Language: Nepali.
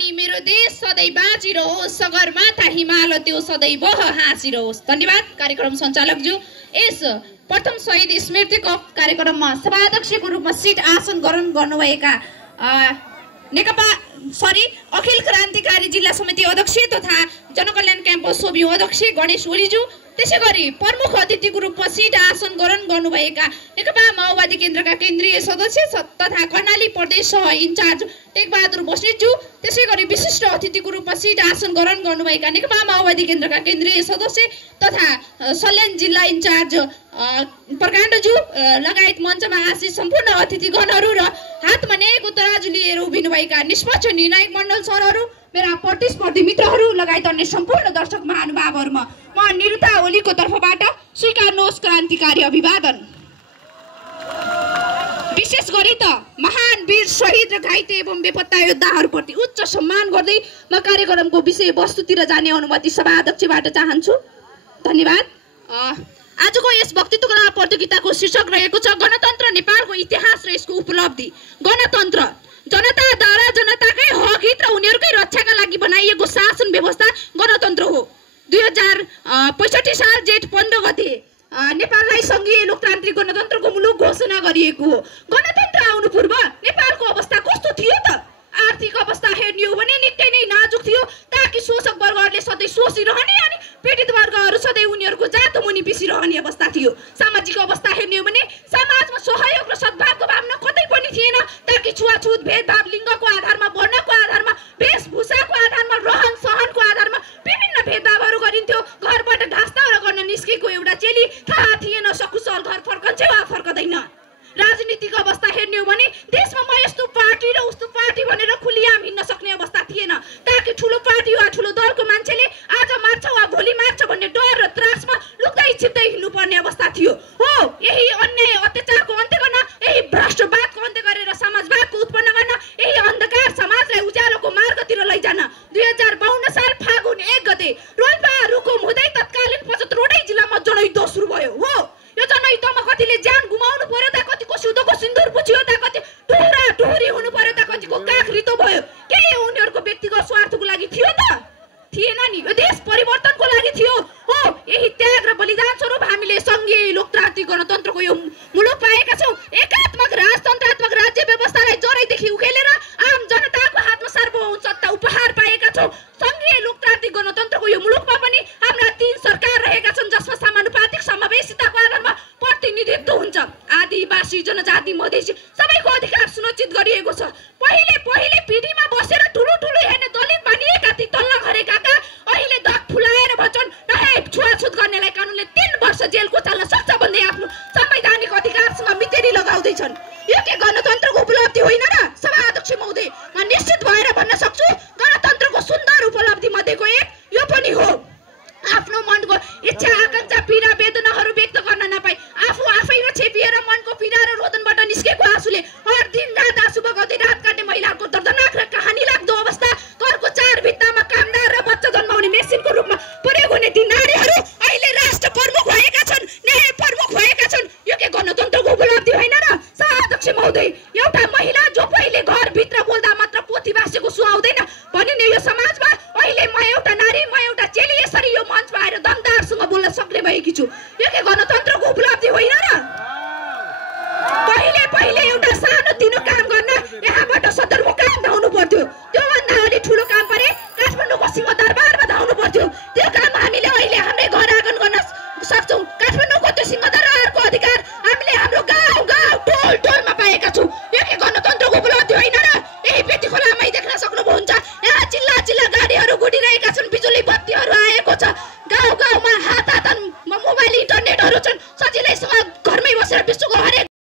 अनि मेरो देश सधैँ बाँचिरहोस्, सगरमाथा हिमाल त्यो सदैव हाँसिरहोस्। धन्यवाद कार्यक्रम सञ्चालकज्यू। यस प्रथम शहीद स्मृतिको कार्यक्रममा सभाध्यक्षको रूपमा सिट आसन ग्रहण गर्नुभएका अखिल क्रान्तिकारी जिल्ला समिति अध्यक्ष तथा जनकल्याण क्याम्पस सोभि अध्यक्ष गणेश ओलीज्यू, त्यसैगरी प्रमुख अतिथिको रूपमा सिट आसन ग्रहण गर्नुभएका नेकपा माओवादी केन्द्रका केन्द्रीय सदस्य तथा कर्णाली प्रदेश सह इन्चार्ज टेकबहादुर बस्नेतज्यू, त्यसैगरी विशिष्ट अतिथिको रूपमा सिट आसन ग्रहण गर्नुभएका नेकपा माओवादी केन्द्रका केन्द्रीय सदस्य तथा सल्यान जिल्ला इन्चार्ज प्रकाण्डज्यू लगायत मञ्चमा आसीन सम्पूर्ण अतिथिगणहरू र हातमा न्यायको तराजु लिएर उभिनुभएका निष्पक्ष निर्णायक मण्डल सरहरू, मेरा प्रतिस्पर्धी मित्रहरू लगायत अन्य सम्पूर्ण दर्शक महानुभावहरूमा म निरुता ओलीको तर्फबाट स्वीकार्नुहोस् क्रान्तिकारी अभिवादन। विशेष गरी त महान वीर शहीद र घाइते एवं बेपत्ता योद्धाहरूप्रति उच्च सम्मान गर्दै म कार्यक्रमको विषय वस्तुतिर जाने अनुमति सभा अध्यक्षबाट चाहन्छु। धन्यवाद। आजको यस वक्तृत्व कला प्रतियोगिताको शीर्षक रहेको छ गणतन्त्र नेपालको इतिहास र यसको उपलब्धि। गणतन्त्र जनताद्वारा जनताकै हक हित र उनीहरूकै रक्षाका लागि बनाइएको शासन व्यवस्था गणतन्त्र हो। 2065 साल जेठ 15 गते नेपाललाई संघीय लोकतान्त्रिक गणतन्त्रको मुलुक घोषणा गरिएको हो। गणतन्त्र आउनु पूर्व नेपालको अवस्था कस्तो थियो त? आर्थिक अवस्था हेर्ने हो भने निकै नै नाजुक थियो, ताकि शोषक वर्गहरूले सधैँ शोषिरहने अनि पीडित वर्गहरू सधैँ उनीहरूको जातो मुनि पिसिरहने अवस्था थियो। सामाजिक अवस्था हेर्ने हो भने समाजमा सहयोग र सद्भावको भावना कतै पनि थिएन, ताकि छुवाछुत भेदभाव लिङ्गको आधारमा, वर्णको आधारमा, वेशभूषाको आधारमा, रहन सहनको आधारमा विभिन्न भेदभावहरू गरिन्थ्यो। घरबाट घाँस दाउरा गर्न निस्केको एउटा चेली थाहा थिएन सकुशल घर फर्कन्छ वा फर्कदैन। राजनीतिक अवस्था हेर्ने हो भने देशमा म यस्तो पार्टी र उस्तो पार्टी भनेर खुलियाम हिँड्न सक्ने अवस्था थिएन, ताकि ठुलो पार्टी वा ठुलो दलको मान्छेले आज मार्छ वा भोलि मार्छ भन्ने डर र त्रासमा लुक्दै छिप्दै हिँड्नुपर्ने अवस्था थियो। हो, यही अन्याय अत्याचारको अन्त्य गर्न, यही भ्रष्टवादको अन्त्य गरेर समाजवादको उत्पन्न गर्न, यही अन्धकार समाजलाई उज्यालोको मार्गतिर लैजान 2052 साल फागुन 1 गते रोल्पा रुकुम हुँदै तत्कालीन 75 जिल्लामा जनयुद्ध सुरु भयो। हो, यो जनयुद्धमा कतिले ज्यान गुमाउनु पर्यो त, कतिको सिउँदोको सिन्दुर पुछियो त, कति टुहुरा टुहुरी हुनु पर्यो त, कतिको काख रितो भयो। के यो उनीहरूको व्यक्तिगत स्वार्थको लागि थियो त? थिएन नि, यो देश परिवर्तनको लागि थियो। हो, यही त्याग र बलिदान स्वरूप हामीले संघीय लोकतान्त्रिक गणतन्त्रको यो मुलुक पाएका छौँ। एकात्मक राजतन्त्रात्मक राज्य व्यवस्थालाई जरैदेखि उखेलेर आम जनताको हातमा सार्वभौम सत्ता उपहार पाएका छौँ। संघीय लोकतान्त्रिक गणतन्त्रको यो मुलुकमा पनि हाम्रा 3 सरकार रहेका छन्, जसमा समानुपातिक समावेशिताको आधारमा प्रतिनिधित्व हुन्छ। आदिवासी, जनजाति, मधेसी सबैको अधिकार सुनिश्चित गरिएको छ। पहिले पिढीमा बसेर ठुलो हेर्ने दलित भनिएका ती तल्ला घरे काका अहिले दाग फुलाएर भन्छन् नहे छुवाछुत गर्नेलाई कानुनले 3 वर्ष जेलको चाल्न सक्छ भन्दै आफ्नो संवैधानिक अधिकारसँग मितेरी लगाउँदैछन्। यो के गणतन्त्रको उपलब्धि होइन र? सभा अध्यक्ष महोदय, म निश्चित भएर भन्न सक्छु गणतन्त्रको सुन्दर उपलब्धि मध्येको एक यो पनि हो। आफ्नो मनको इच्छा आकांक्षा पीडा वेदनाहरू व्यक्त गर्न नपाई आफैमा छेपिएर मनको पीडा र रोदनबाट निस्केको आँसुले हर दिन रात आँसु बगाउँदै रात काट्ने महिलाको दर्दनाक र कहानी लाग्दो अवस्था, घरको 4 भित्तामा कामदार र बच्चा जन्माउने मेसिनको रूपमा प्रयोग हुने ती नारीहरू अहिले राष्ट्र प्रमुख भएका छन्, न्याय प्रमुख भएका छन्। यो के गणतन्त्रको उपलब्धि होइन र? सभाध्यक्ष महोदय, एउटा महिला जो पहिले घरभित्र बोल्दा मात्र पोथी भाषेको सुहाउँदैन भनिने यो समाजमा अहिले म एउटा नारी, म एउटा चेली यसरी यो मञ्चमा आएर दमदारसँग बोल्न सक्ने भएकी छु। यो के गणतन्त्रको उपलब्धि होइन र? पहिले एउटा सानो तिनो काम गर्न यहाँबाट सदरमुकाम धाउनु पर्थ्यो, त्योभन्दा अलि ठुलो काम परे काठमाडौँको सिंहदरबारमा धाउनु पर्थ्यो। त्यो काम हामीले अहिले हाम्रै घर आँगन गर्न सक्छौँ। काठमाडौँको त्यो सिंहदरबारको अधिकार हामीले हाम्रो गाउँ टोलमा पाएका छौँ। यो के गणतन्त्रको उपलब्धि होइन र? यही पेटी खोलामै देख्न सक्नुहुन्छ, यहाँ चिल्ला गाडीहरू गुडिरहेका छन्, बिजुली बत्तीहरू आएको छ,